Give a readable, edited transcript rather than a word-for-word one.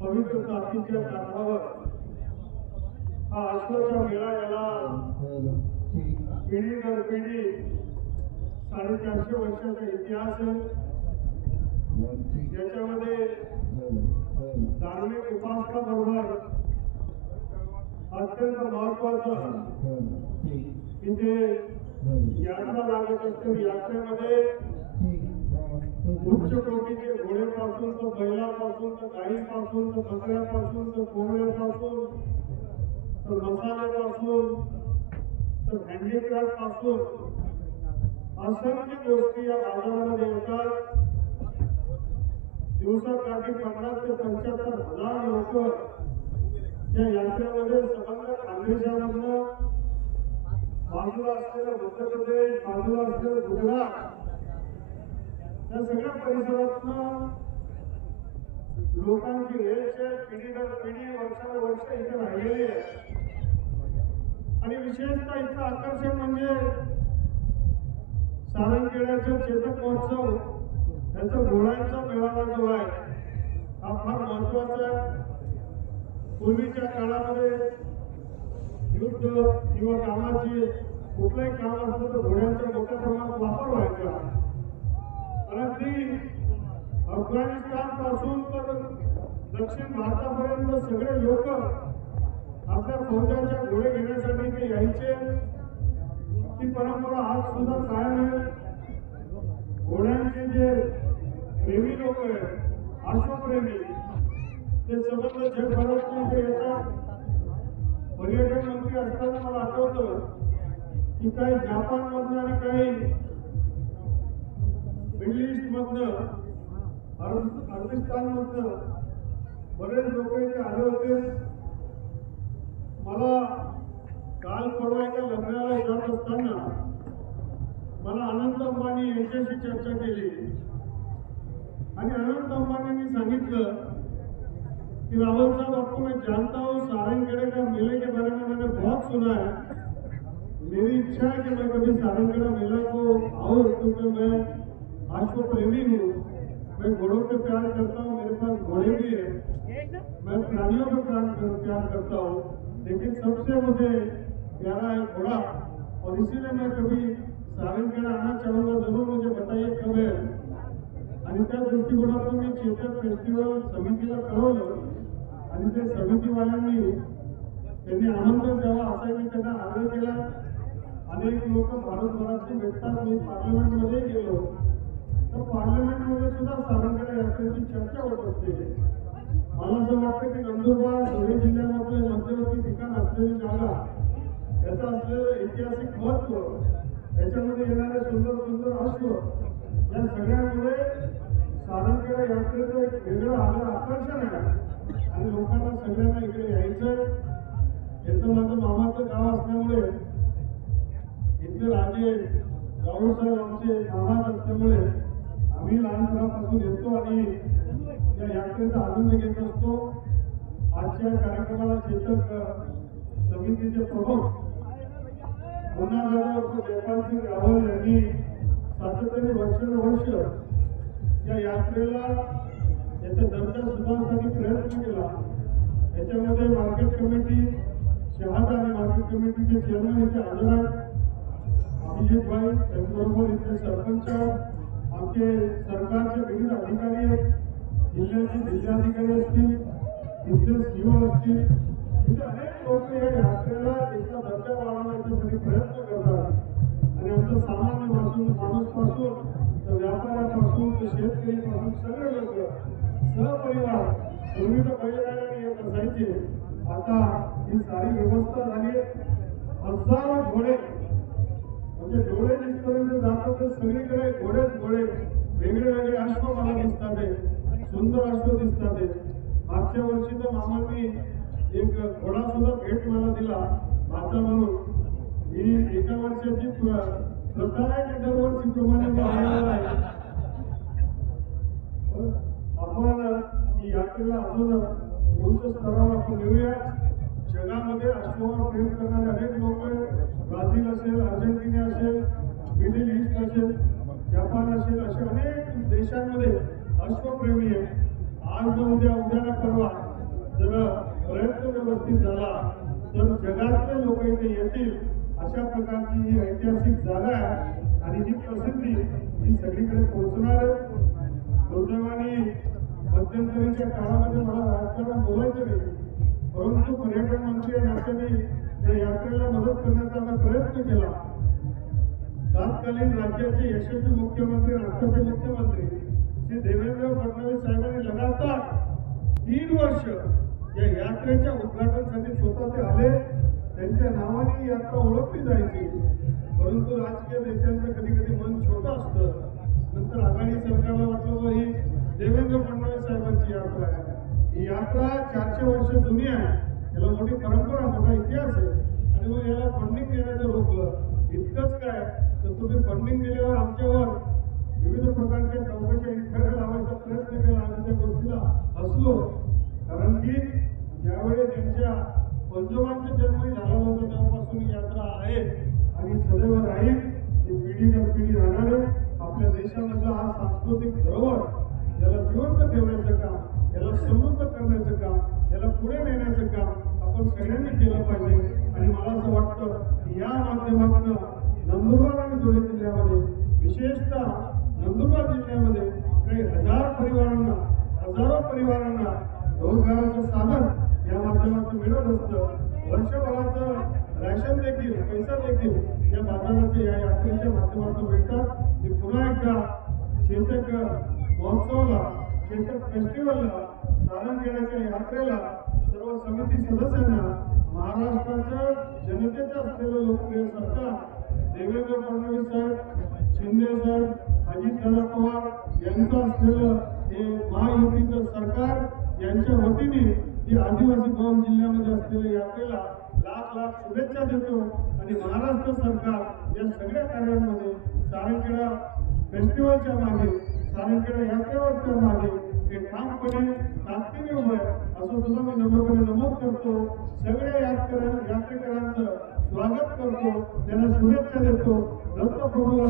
पवित्र तारखेच्या काठावर हा अश्वाचा मेळा याला पिढी दर पिढी 450 वर्षाचा इतिहास आहे। याच्यामध्ये धार्मिक उपासना बरोबर अत्यंत महत्वाचं इथे यात्रा लागत असते। यात्रेमध्ये उच्च कोटीचे घोड्यापासून तर बैलापासून तर गाईपासून तर बकऱ्यापासून तर कोंबड्यापासून तर मसाल्यापासून तर हँडीक्राफ्ट पासून असंख्य गोष्टी या बाजारामध्ये येतात। दिवसाकाठी 50 ते 75 हजार लोक या यात्रेमध्ये संबंध खानदेशामधनं बाजूला असलेलं मध्य प्रदेश, बाजूला असलेलं गुजरात या सगळ्या परिसरातनं लोकांची रेलचेल पिढी दर पिढी वर्षानुवर्ष इथे राहिलेली आहे। आणि विशेषतः इथलं आकर्षण म्हणजे सारंगखेड्याचं चेतक महोत्सव याचा घोड्यांचा मेळावा जो आहे हा फार महत्वाचा आहे। पूर्वीच्या काळामध्ये युद्ध किंवा कामाची कुठलंही काम असलं तर घोड्यांचा मोठ्या प्रमाणात वापर व्हायचा। अगदी अफगाणिस्तान पासून तर दक्षिण भारतापर्यंत सगळे लोक आपल्या फौजाच्या घोडे घेण्यासाठी ते यायचे। ती परंपरा आज सुद्धा कायम आहे। घोड्यांचे जे प्रेमी लोक आहेत अश्वप्रेमी ते संबंध जगभरातून इथे येतात। पर्यटन मंत्री असताना मला आठवतं की काही जापानमधनं आणि काही मिडल ईस्ट मधनं अफगाणिस्तानमधनं बरेच लोक इथे आले होते। मला काल परवा एका लग्नाला जात असताना मला अनंत अंबानी यांच्याशी चर्चा केली आणि अनंत अंबानींनी सांगितलं कि रावल साहब, आपको मैं जानता हूँ, सारंगखेड़े का मेले के बारे में मैंने बहुत सुना है। मेरी इच्छा है कि मैं कभी सारंगखेड़ा मेला को आऊँ, क्योंकि मैं अश्व प्रेमी हूँ। मैं घोड़ों पे प्यार करता हूँ, मेरे पास घोड़े भी है, मैं प्राणियों पे प्यार करता हूँ, लेकिन सबसे मुझे प्यारा है घोड़ा। और इसीलिए मैं कभी सारंगखेड़ा आना चाहूँगा। जरूर मुझे बताइए कब है। आणि त्या दृष्टिकोनातून मी चेतक फेस्टिवल समितीला कळवलं आणि ते समितीवाल्यांनी त्यांनी आमंत्रण द्यावं असा मी त्यांना आग्रह केला। अनेक लोक भारतभरातून भेटतात। मी पार्लमेंटमध्ये गेलो तर पार्लमेंटमध्ये सुद्धा सारंगखेडा यात्रेची चर्चा होत असते। मला असं वाटतं की नंदुरबार धुळे जिल्ह्यामध्ये मध्यवर्ती ठिकाण असलेली जागा याचं असलेलं ऐतिहासिक महत्व, याच्यामध्ये येणारे सुंदर सुंदर अश्व, या सगळ्यामुळे सारंगखेडा यात्रेचं एक वेगळं आकर्षण आहे आणि लोकांना सगळ्यांना इकडे यायचं। इथं माझं मामाचं गाव असल्यामुळे इथले राजे राऊसाहेब आमचे मामाच असल्यामुळे आम्ही लहानपणापासून येतो आणि या यात्रेचा आनंद घेत असतो। आजच्या कार्यक्रमाला चेतक समितीचे प्रमुख मुन्नादादा जयपालसिंग रावल यांनी सातत्याने वर्षानुवर्ष या यात्रेला याचा दर्जा सुधारण्यासाठी प्रयत्न केला। याच्यामध्ये मार्केट कमिटी, शहादा आणि मार्केट कमिटीचे चेअरमन इथे हजर आहेत, अभिजित भाई, त्याचबरोबर इथले सरपंच, आमचे सरकारचे विविध अधिकारी आहेत, जिल्ह्याचे जिल्हाधिकारी असतील, इथले सीओ असतील, इथे अनेक लोक या यात्रेला याचा दर्जा वाढवण्यासाठी प्रयत्न करतात। आणि आमचा सामान्य माणूस पासून तर व्यापाऱ्यापासून तर शेतकरीपासून सगळे लोक सहपरिवार पूर्वी तर बैलगाड्याने येत असायचे, आता ही सारी व्यवस्था झाली। हजारो घोडे म्हणजे डोळे जिथपर्यंत जातात तर सगळीकडे घोडेच घोडे, वेगळे वेगळे अश्व मला दिसतात, सुंदर अश्व दिसतात। मागच्या वर्षी तर मामांनी एक घोडा सुद्धा भेट मला दिला भाचा म्हणून। ही एका वर्षाची प्रथा आहे की दरवर्षी प्रमाणे आहे। आपण ही यात्रेला अजून उंच स्तरावर आपण नेऊया। जगामध्ये अश्वावर प्रेम करणारे अनेक लोक, ब्राझील असेल, अर्जेंटिना असेल, मिडल ईस्ट असेल, जपान असेल, अशा अनेक देशांमध्ये अश्वप्रेमी आहे। आज न उद्या, उद्या न परवा जर प्रयत्न व्यवस्थित झाला तर जगातले लोक इथे येतील अशा प्रकारची ही ऐतिहासिक जागा आहे आणि ही प्रसिद्धी ही सगळीकडे पोहोचणार आहे. दुर्दैवाने मध्यंतरीच्या काळामध्ये मला राजकारण बोलायचं नाही, परंतु पर्यटन मंत्री या नात्याने या यात्रेला मदत करण्याचा आम्ही प्रयत्न केला. तत्कालीन राज्याचे यशस्वी मुख्यमंत्री आताचे मुख्यमंत्री श्री देवेंद्र फडणवीस साहेबांनी लगातार 3 वर्ष या यात्रेच्या उद्घाटनासाठी स्वतः ते आले. त्यांच्या नावाने ही यात्रा ओळखली जायची, परंतु राजकीय नेत्यांचं कधी कधी मन छोटं असतं. नंतर आघाडी सरकारला वाटलं ही देवेंद्र फडणवीस साहेबांची यात्रा आहे. ही यात्रा 400 वर्ष जुनी आहे, याला मोठी परंपरा मोठा इतिहास आहे आणि मग याला फंडिंग देण्याचं रोखलं. इतकंच काय तर तुम्ही फंडिंग दिल्यावर आमच्यावर विविध प्रकारच्या चौकशा इन्क्वायरी लावायचा प्रयत्न केला. आम्ही त्या गोष्टीला हसलो, कारण की ज्यावेळेस त्यांच्या पंजोबांचा जन्मही झाला होता तेव्हापासून ही यात्रा आहे आणि सदैव राहील. ही पिढी दर पिढी राहणार आहे. आपल्या देशामधला हा सांस्कृतिक धरोहर याला जिवंत ठेवण्याचं काम, याला समृद्ध करण्याचं काम, याला पुढे नेण्याचं काम आपण सगळ्यांनी केलं पाहिजे. आणि मला असं वाटतं की या माध्यमातून नंदुरबार आणि धुळे जिल्ह्यामध्ये, विशेषतः नंदुरबार जिल्ह्यामध्ये काही हजारो परिवारांना रोजगाराचं साधन या माध्यमातून मिळत असतं. वर्षभराचं रॅशन देखील, पैसा देखील या बाजाराच्या या यात्रेच्या माध्यमातून मिळतात. मी पुन्हा एकदा चेतक महोत्सवाला, चेतक फेस्टिवलला, सारंगखेड्याच्या यात्रेला सर्व समिती सदस्यांना, महाराष्ट्राचं जनतेचं असलेलं लोकप्रिय सरकार देवेंद्र फडणवीस साहेब, शिंदे साहेब, अजितदादा पवार यांचं असलेलं हे महायुतीचं सरकार यांच्या वतीने ही आदिवासी बहुल जिल्ह्यामध्ये असलेल्या यात्रेला लाख शुभेच्छा देतो. आणि महाराष्ट्र सरकार या सगळ्या कार्यांमध्ये सारंगखेडा फेस्टिवलच्या मागे, सारंगखेडा यात्रेवरच्या मागे हे ठामपणे ताकदीने उभं आहे असं सुद्धा मी नम्रपणे नमूद करतो. सगळ्या यात्रेकरांचं स्वागत करतो, त्यांना शुभेच्छा देतो. दत्त प्रभूला